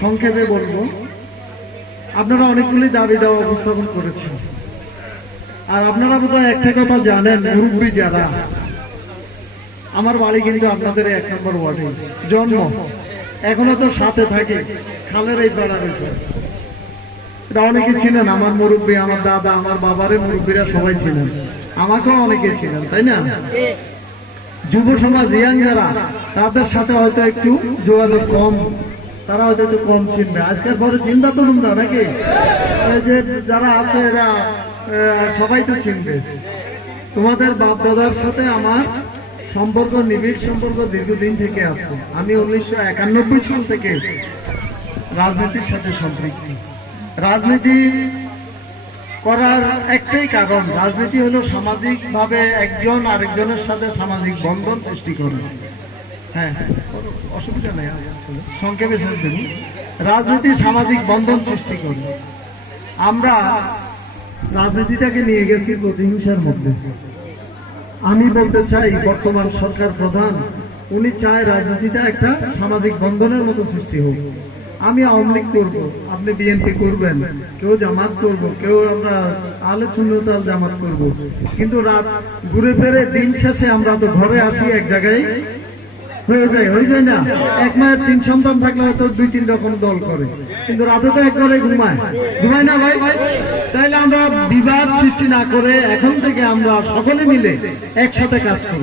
সংক্ষেপে বলবো, আপনারা অনেকগুলি দাবি দেওয়া উপস্থাপন করেছেন, আর আপনারা বোধহয় একটা কথা জানেন, মুরব্বী যারা, আমার বাড়ি কিন্তু আপনাদের 1 নম্বর ওয়ার্ডে, জন্ম এখনো তো সাথে থাকে, খালের এই বেড়া রয়েছে। এটা অনেকে ছিলেন, আমার মুরব্বী, আমার দাদা, আমার বাবারে মুরব্বীরা সবাই ছিলেন, আমাকেও অনেকে ছিলেন, তাই না? যুব সমাজ, ইয়াং যারা, তাদের সাথে হয়তো একটু যোগাযোগ কম, তারা হয়তো একটু কম চিনবে। আজকের পরে চিন্তা তো তোমরা নাকি, এই যে যারা আছে এরা সবাই তো চিনবে। তোমাদের বাপ দাদার সাথে আমার সম্পর্ক, নিবিড় সম্পর্ক দীর্ঘদিন থেকে আছে। আমি 1991 সাল থেকে রাজনীতির সাথে সম্পৃক্ত। রাজনীতি করার একটাই কারণ, রাজনীতি হলো সামাজিক ভাবে একজন আরেকজনের সাথে সামাজিক বন্ধন সৃষ্টি করে। হ্যাঁ, অসুবিধা নেই, সংক্ষেপে শুনছেন, রাজনীতি সামাজিক বন্ধন সৃষ্টি করে। আমরা রাজনীতিটাকে নিয়ে গেছি প্রতিহিংসার মধ্যে। আমি বলতে চাই, বর্তমান সরকার প্রধান উনি চায় রাজনীতিটা একটা সামাজিক বন্ধনের মতো সৃষ্টি হোক। আমি আওয়ামী লীগ করবো, আপনি বিএনপি করবেন, কেউ জামাত করবো, কেউ আমরা আহলে সুন্নাত ওয়াল জামাত করবো, কিন্তু রাত ঘুরে ফিরে দিন শেষে আমরা তো ঘরে আসি এক জায়গায় হয়ে যায় না? এক মায়ের 3 সন্তান থাকলে হয়তো 2-3 রকম দল করে, কিন্তু রাতে তো এক ঘরে ঘুমায় না ভাই। তাইলে আমরা বিবাদ সৃষ্টি না করে এখন থেকে আমরা সকলে মিলে একসাথে কাজ করি।